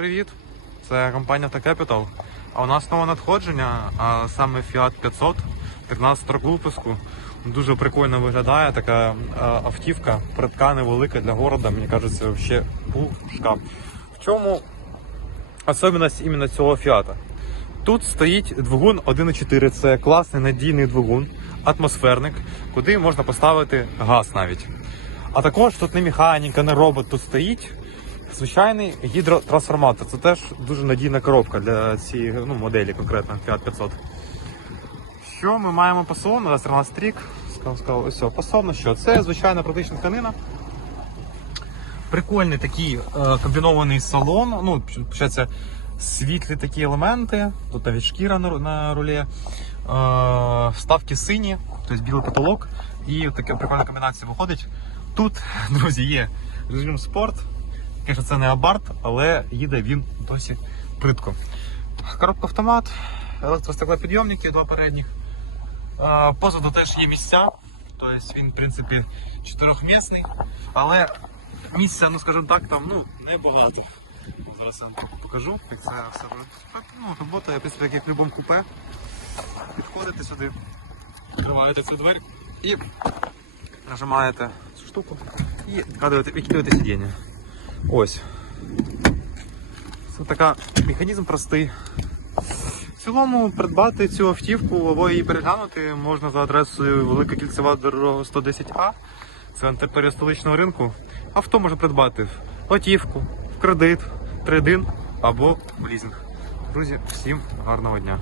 Привіт! Це компанія Та Capital. А у нас нове надходження, а саме Fiat 500 13 року випуску. Дуже прикольно виглядає така автівка, притка невелика для города, мені кажеться, ще пушка. В чому особливість іменно цього Фіата? Тут стоїть двигун 1.4, це класний надійний двигун, атмосферник, куди можна поставити газ навіть. А також тут не механіка, не робот, тут стоїть звичайний гідротрансформатор. Це теж дуже надійна коробка для цієї ну, моделі, конкретно Fiat 500. Що ми маємо по салону? Зараз 13 рік. Сказав, сказав, ось все, по салону що? Це звичайна практична тканина. Прикольний такий е, комбінований салон. Ну, це світлі такі елементи. Тут навіть шкіра на, на рулі. Е, вставки сині, тобто білий потолок. І така прикольна комбінація виходить. Тут, друзі, є режим спорт. Каже, це не абарт, але їде він досі притко. Коробка автомат, електростеклопідйомники, два передніх. Позаду теж є місця. Тобто він, в принципі, чотирьохмісний, але місця, ну скажімо так, там ну, небагато. Зараз я вам покажу, як це все. Ну, робота, в принципі, як в будь-якому купе. Підходите сюди, відкриваєте цю двері і нажимаєте цю штуку і відкидуєте сидіння. Ось. Це така механізм простий. В цілому придбати цю автівку або її переглянути можна за адресою Велика кільцева дорога 110А. Це на території столичного ринку. Авто можна придбати в готівку, в кредит, трейдин або в лізинг. Друзі, всім гарного дня!